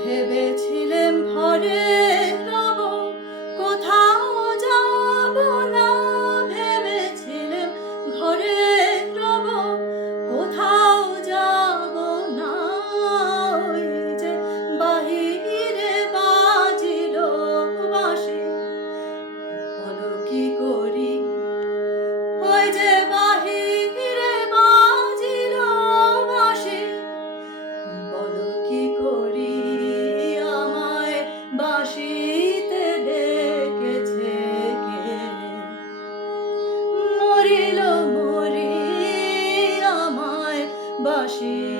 ভেবেছিলাম ঘরে রব, কোথাও যাব না। ভেবেছিলাম ঘরে রব, কোথাও যাব না। ওই যে বাহিরে বাজিল বাঁশি, বলো কি করি। ওই যে বাহিরে বাজিল বাঁশি, বলো কি করি। আমায় বাঁশিতে ডেকেছে কে? মরিল মরি, আমায় বাঁশি